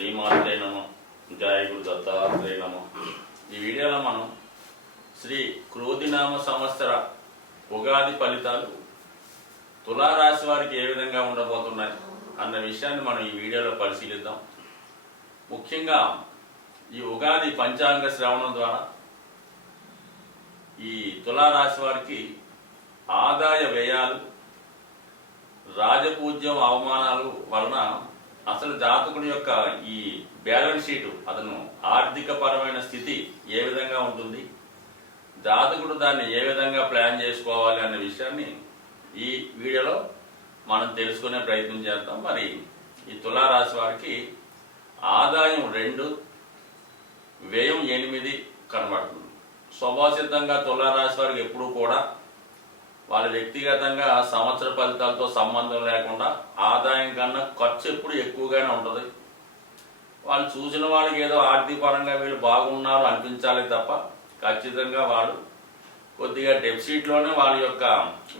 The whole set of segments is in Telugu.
శ్రీమాత్రే నమః. జయ గురు దత్తాత్రేయ నమః. ఈ వీడియోలో మనం శ్రీ క్రోధినామ సంవత్సర ఉగాది ఫలితాలు తులారాశి వారికి ఏ విధంగా ఉండబోతున్నాయి అన్న విషయాన్ని మనం ఈ వీడియోలో పరిశీలిద్దాం. ముఖ్యంగా ఈ ఉగాది పంచాంగ శ్రవణం ద్వారా ఈ తులారాశి వారికి ఆదాయ వ్యయాలు, రాజపూజ్యం, అవమానాలు వలన అసలు జాతకుడి యొక్క ఈ బ్యాలెన్స్ షీటు, అతను ఆర్థిక పరమైన స్థితి ఏ విధంగా ఉంటుంది, జాతకుడు దాన్ని ఏ విధంగా ప్లాన్ చేసుకోవాలి అనే విషయాన్ని ఈ వీడియోలో మనం తెలుసుకునే ప్రయత్నం చేద్దాం. మరి ఈ తులారాశి వారికి ఆదాయం 2, వ్యయం 8 కనబడుతుంది. స్వభావసిద్ధంగా తులారాశి వారికి ఎప్పుడూ కూడా వాళ్ళ వ్యక్తిగతంగా సంవత్సర ఫలితాలతో సంబంధం లేకుండా ఆదాయం కన్నా ఖర్చు ఎప్పుడు ఎక్కువగానే ఉంటుంది. వాళ్ళు చూసిన వాళ్ళకి ఏదో ఆర్థిక పరంగా వీళ్ళు బాగున్నారు అనిపించాలి తప్ప ఖచ్చితంగా వాళ్ళు కొద్దిగా డెఫిసిట్లోనే వాళ్ళ యొక్క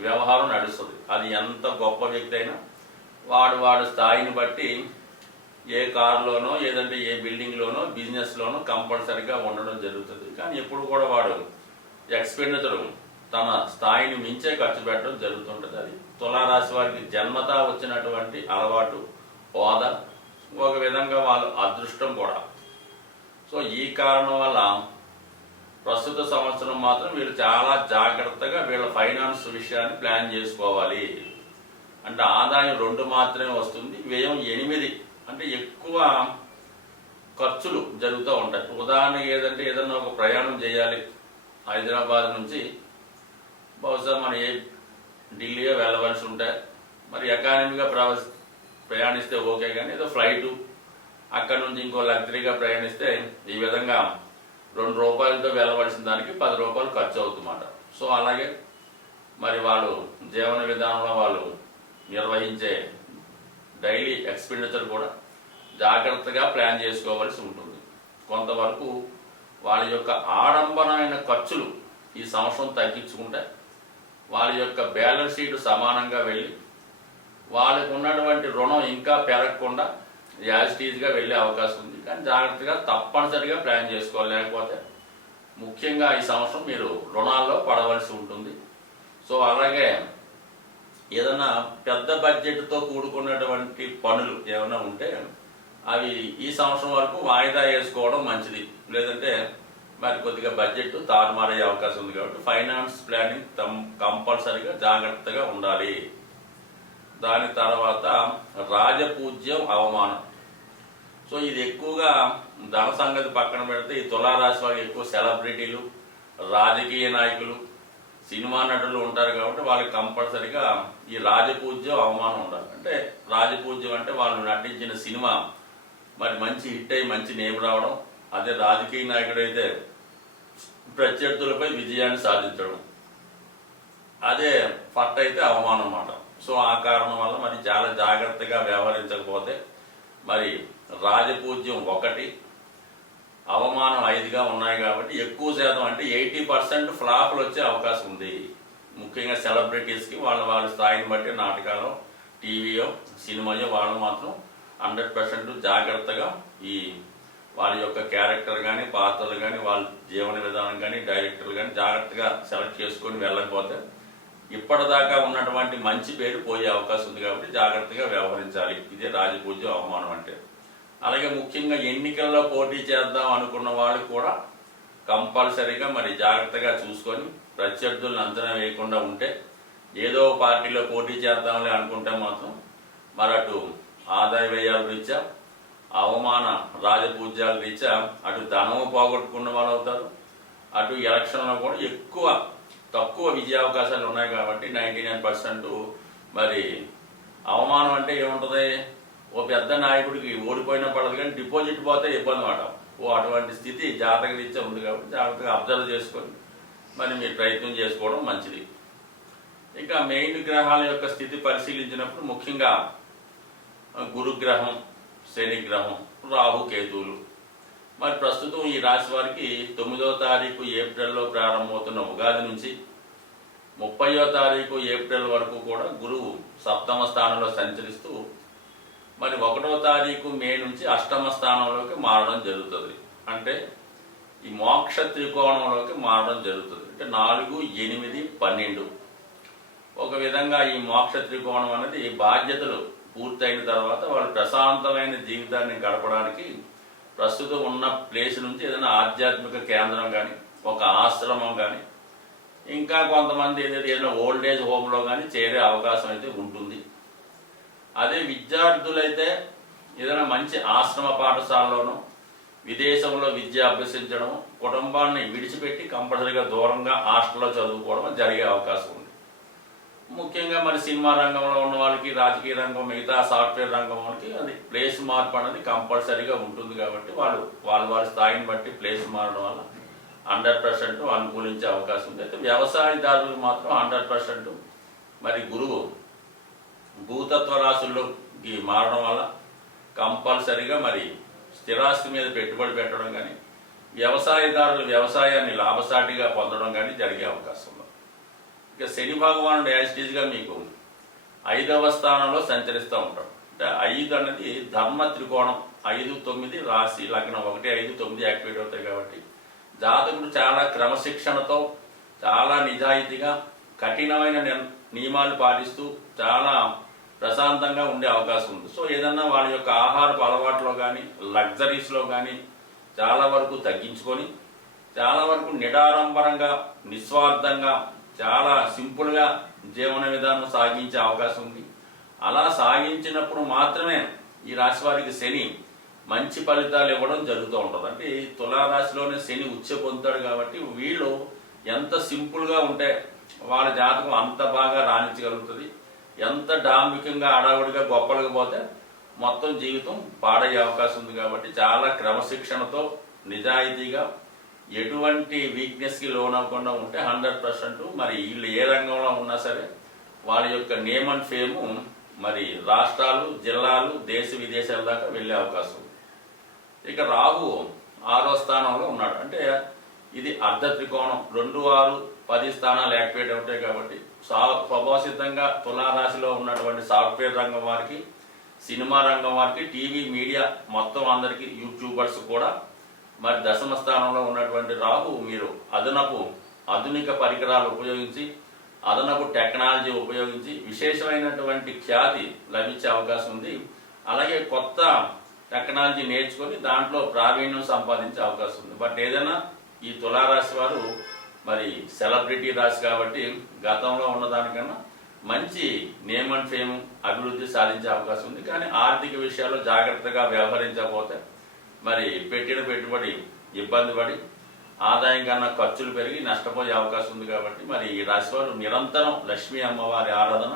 వ్యవహారం నడుస్తుంది. అది ఎంత గొప్ప వ్యక్తి అయినా వాడు స్థాయిని బట్టి ఏ కారులోనో ఏదంటే ఏ బిల్డింగ్లోనో బిజినెస్లోనో కంపల్సరీగా ఉండడం జరుగుతుంది. కానీ ఎప్పుడు కూడా వాడు ఎక్స్పెండిచర్ తన స్థాయిని మించే ఖర్చు పెట్టడం జరుగుతుంటుంది. అది తులారాశి వారికి జన్మతా వచ్చినటువంటి అలవాటు, హోదా, ఒక విధంగా వాళ్ళ అదృష్టం కూడా. సో ఈ కారణం వల్ల ప్రస్తుత సంవత్సరం మాత్రం వీళ్ళు చాలా జాగ్రత్తగా వీళ్ళ ఫైనాన్స్ విషయాన్ని ప్లాన్ చేసుకోవాలి. అంటే ఆదాయం 2 మాత్రమే వస్తుంది, వ్యయం 8, అంటే ఎక్కువ ఖర్చులు జరుగుతూ ఉంటాయి. ఉదాహరణకి ఏదన్నా ఒక ప్రయాణం చేయాలి, హైదరాబాద్ నుంచి బహుశా మన ఢిల్లీయో వెళ్ళవలసి ఉంటాయి. మరి ఎకానమీగా ప్రయాణిస్తే ఓకే, కానీ ఏదో ఫ్లైటు అక్కడ నుంచి ఇంకో లగ్జరీగా ప్రయాణిస్తే ఈ విధంగా ₹2 వెళ్ళవలసిన దానికి ₹10 ఖర్చు అవుతుందన్నమాట. సో అలాగే మరి వాళ్ళు జీవన విధానంలో వాళ్ళు నిర్వహించే డైలీ ఎక్స్పెండిచర్ కూడా జాగ్రత్తగా ప్లాన్ చేసుకోవాల్సి ఉంటుంది. కొంతవరకు వాళ్ళ యొక్క ఆడంబరమైన ఖర్చులు ఈ సంవత్సరం తగ్గించుకుంటే వాళ్ళ యొక్క బ్యాలెన్స్ షీట్ సమానంగా వెళ్ళి వాళ్ళకు ఉన్నటువంటి రుణం ఇంకా పెరగకుండా యాజిటీజ్గా వెళ్ళే అవకాశం ఉంది. కానీ జాగ్రత్తగా తప్పనిసరిగా ప్లాన్ చేసుకోవాలి, లేకపోతే ముఖ్యంగా ఈ సంవత్సరం మీరు రుణాల్లో పడవలసి ఉంటుంది. సో అలాగే ఏదైనా పెద్ద బడ్జెట్తో కూడుకున్నటువంటి పనులు ఏమైనా ఉంటే అవి ఈ సంవత్సరం వరకు వాయిదా వేసుకోవడం మంచిది. లేదంటే మరి కొద్దిగా బడ్జెట్ తారుమారయ్యే అవకాశం ఉంది. కాబట్టి ఫైనాన్స్ ప్లానింగ్ కంపల్సరీగా జాగ్రత్తగా ఉండాలి. దాని తర్వాత రాజపూజ్యం, అవమానం. సో ఇది ఎక్కువగా ధన సంగతి పక్కన పెడితే ఈ తులారాశి వారికి ఎక్కువ సెలబ్రిటీలు, రాజకీయ నాయకులు, సినిమా నటులు ఉంటారు. కాబట్టి వాళ్ళకి కంపల్సరీగా ఈ రాజపూజ్యం, అవమానం ఉండాలి. అంటే రాజపూజ్యం అంటే వాళ్ళు నటించిన సినిమా మరి మంచి హిట్ అయ్యి మంచి నేమ్ రావడం. అదే రాజకీయ నాయకుడు అయితే ప్రత్యర్థులపై విజయాన్ని సాధించడం. అదే ఫట్ అయితే అవమానం అన్నమాట. సో ఆ కారణం వల్ల మరి చాలా జాగ్రత్తగా వ్యవహరించకపోతే మరి రాజపూజ్యం 1, అవమానం 5గా ఉన్నాయి. కాబట్టి ఎక్కువ శాతం అంటే 80% ఫ్లాపులు వచ్చే అవకాశం ఉంది. ముఖ్యంగా సెలబ్రిటీస్కి వాళ్ళ స్థాయిని బట్టి నాటకాలు, టీవీయో సినిమాయో వాళ్ళు మాత్రం 100% జాగ్రత్తగా ఈ వాళ్ళ యొక్క క్యారెక్టర్ కానీ, పాత్రలు కానీ, వాళ్ళ జీవన విధానం కానీ, డైరెక్టర్లు కానీ జాగ్రత్తగా సెలెక్ట్ చేసుకొని వెళ్ళకపోతే ఇప్పటిదాకా ఉన్నటువంటి మంచి పేరు పోయే అవకాశం ఉంది. కాబట్టి జాగ్రత్తగా వ్యవహరించాలి. ఇదే రాజపూజ్యం, అవమానం అంటే. అలాగే ముఖ్యంగా ఎన్నికల్లో పోటీ చేద్దాం అనుకున్న వాళ్ళు కూడా కంపల్సరీగా మరి జాగ్రత్తగా చూసుకొని ప్రత్యర్థులను అంచనా వేయకుండా ఉంటే, ఏదో పార్టీలో పోటీ చేద్దాంలే అనుకుంటే మాత్రం మరి అటు ఆదాయ వ్యయాల రీత్యా, అవమాన రాజపూజ్యాల రీత్యా అటు ధనము పోగొట్టుకున్న వాళ్ళు అవుతారు, అటు ఎలక్షన్లో కూడా తక్కువ విజయావకాశాలు ఉన్నాయి. కాబట్టి 99% మరి అవమానం అంటే ఏముంటుంది, ఓ పెద్ద నాయకుడికి ఓడిపోయినా పడదు, కానీ డిపాజిట్ పోతే ఇబ్బంది మాట. అటువంటి స్థితి జాతక రీత్యా ఉంది. కాబట్టి జాగ్రత్తగా అబ్జర్వ్ చేసుకొని మరి మీరు ప్రయత్నం చేసుకోవడం మంచిది. ఇంకా మెయిన్ గ్రహాల యొక్క స్థితి పరిశీలించినప్పుడు ముఖ్యంగా గురుగ్రహం, శని గ్రహం, రాహు, కేతువులు. మరి ప్రస్తుతం ఈ రాశి వారికి 9వ తారీఖు ఏప్రిల్లో ప్రారంభమవుతున్న ఉగాది నుంచి 30వ తారీఖు ఏప్రిల్ వరకు కూడా గురువు 7వ స్థానంలో సంచరిస్తూ మరి 1వ తారీఖు మే నుంచి అష్టమ స్థానంలోకి మారడం జరుగుతుంది. అంటే ఈ మోక్ష త్రికోణంలోకి మారడం జరుగుతుంది. అంటే 4, 8, 12 ఒక విధంగా ఈ మోక్ష త్రికోణం అనేది బాధ్యతలు పూర్తయిన తర్వాత వాళ్ళు ప్రశాంతమైన జీవితాన్ని గడపడానికి ప్రస్తుతం ఉన్న ప్లేస్ నుంచి ఏదైనా ఆధ్యాత్మిక కేంద్రం కానీ, ఒక ఆశ్రమం కానీ, ఇంకా కొంతమంది ఏదైనా ఓల్డ్ ఏజ్ హోమ్లో కానీ చేరే అవకాశం అయితే ఉంటుంది. అదే విద్యార్థులైతే ఏదైనా మంచి ఆశ్రమ పాఠశాలలోనూ విదేశంలో విద్య అభ్యసించడం, కుటుంబాన్ని విడిచిపెట్టి కంపల్సరీగా దూరంగా హాస్టల్లో చదువుకోవడం జరిగే అవకాశం ఉంది. ముఖ్యంగా మరి సినిమా రంగంలో ఉన్న వాళ్ళకి, రాజకీయ రంగం, మిగతా సాఫ్ట్వేర్ రంగం వాళ్ళకి అది ప్లేస్ మార్పు అనేది కంపల్సరీగా ఉంటుంది. కాబట్టి వాళ్ళ స్థాయిని బట్టి ప్లేస్ మారడం వల్ల 100% అనుకూలించే అవకాశం ఉంది. అయితే వ్యవసాయదారులకు మాత్రం 100% మరి గురువు భూతత్వ రాశుల్లోకి మారడం వల్ల కంపల్సరీగా మరి స్థిరాస్తి మీద పెట్టుబడి పెట్టడం కానీ, వ్యవసాయదారులు వ్యవసాయాన్ని లాభసాటిగా పొందడం కానీ జరిగే అవకాశం ఉంది. ఇక శని భగవానుడు యాజిటీజ్గా మీకు 5వ స్థానంలో సంచరిస్తూ ఉంటాడు. అంటే 5 అనేది ధర్మ త్రికోణం. 5, 9 రాశి లగ్నం 1, 5, 9 యాక్టివేట్ అవుతాయి. కాబట్టి జాతకుడు చాలా క్రమశిక్షణతో, చాలా నిజాయితీగా, కఠినమైన నియమాలు పాటిస్తూ చాలా ప్రశాంతంగా ఉండే అవకాశం ఉంది. సో ఏదన్నా వాళ్ళ యొక్క ఆహారపు అలవాట్లో కానీ, లగ్జరీస్లో కానీ చాలా వరకు తగ్గించుకొని, చాలా వరకు నిడారంబరంగా, నిస్వార్థంగా, చాలా సింపుల్గా జీవన విధానం సాగించే అవకాశం ఉంది. అలా సాగించినప్పుడు మాత్రమే ఈ రాశి వారికి శని మంచి ఫలితాలు ఇవ్వడం జరుగుతూ ఉంటుంది. అంటే తులారాశిలోనే శని ఉచ్చ పొందుతాడు. కాబట్టి వీళ్ళు ఎంత సింపుల్గా ఉంటే వాళ్ళ జాతకం అంత బాగా రాణించగలుగుతుంది. ఎంత డాంబికంగా అడావుడిగా గొప్పలకు పోతే మొత్తం జీవితం పాడయ్యే అవకాశం ఉంది. కాబట్టి చాలా క్రమశిక్షణతో, నిజాయితీగా, ఎటువంటి వీక్నెస్కి లోన్ అవ్వకుండా ఉంటే 100% మరి వీళ్ళు ఏ రంగంలో ఉన్నా సరే వాళ్ళ యొక్క నేమ్ అండ్ ఫేము మరి రాష్ట్రాలు, జిల్లాలు, దేశ విదేశాల దాకా వెళ్ళే అవకాశం ఉంది. ఇక రాహు 6వ స్థానంలో ఉన్నాడు. అంటే ఇది అర్ధ త్రికోణం. 2, 6, 10 స్థానాలు యాక్టివేట్ అవుతాయి. కాబట్టి స్వభావసిద్ధంగా తులారాశిలో ఉన్నటువంటి సాఫ్ట్వేర్ రంగం వారికి, సినిమా రంగం వారికి, టీవీ మీడియా మొత్తం అందరికీ, యూట్యూబర్స్ కూడా మరి 10వ స్థానంలో ఉన్నటువంటి రాహు మీరు ఆధునిక పరికరాలు ఉపయోగించి, అదనపు టెక్నాలజీ ఉపయోగించి విశేషమైనటువంటి ఖ్యాతి లభించే అవకాశం ఉంది. అలాగే కొత్త టెక్నాలజీ నేర్చుకొని దాంట్లో ప్రావీణ్యం సంపాదించే అవకాశం ఉంది. బట్ ఏదైనా ఈ తులారాశి వారు మరి సెలబ్రిటీ రాశి కాబట్టి గతంలో ఉన్నదానికన్నా మంచి నేమ్ అండ్ ఫేమ్ అభివృద్ధి సాధించే అవకాశం ఉంది. కానీ ఆర్థిక విషయాల్లో జాగ్రత్తగా వ్యవహరించకపోతే మరి పెట్టిన పెట్టుబడి ఇబ్బంది పడి ఆదాయం కన్నా ఖర్చులు పెరిగి నష్టపోయే అవకాశం ఉంది. కాబట్టి మరి ఈ రాశి వారు నిరంతరం లక్ష్మీ అమ్మవారి ఆరాధన,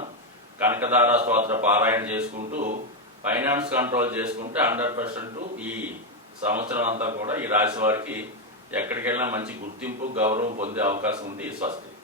కనకదార స్తోత్ర పారాయణ చేసుకుంటూ ఫైనాన్స్ కంట్రోల్ చేసుకుంటే 100% ఈ సంవత్సరం అంతా కూడా ఈ రాశి వారికి ఎక్కడికి వెళ్ళినా మంచి గుర్తింపు, గౌరవం పొందే అవకాశం ఉంది. స్వస్తి.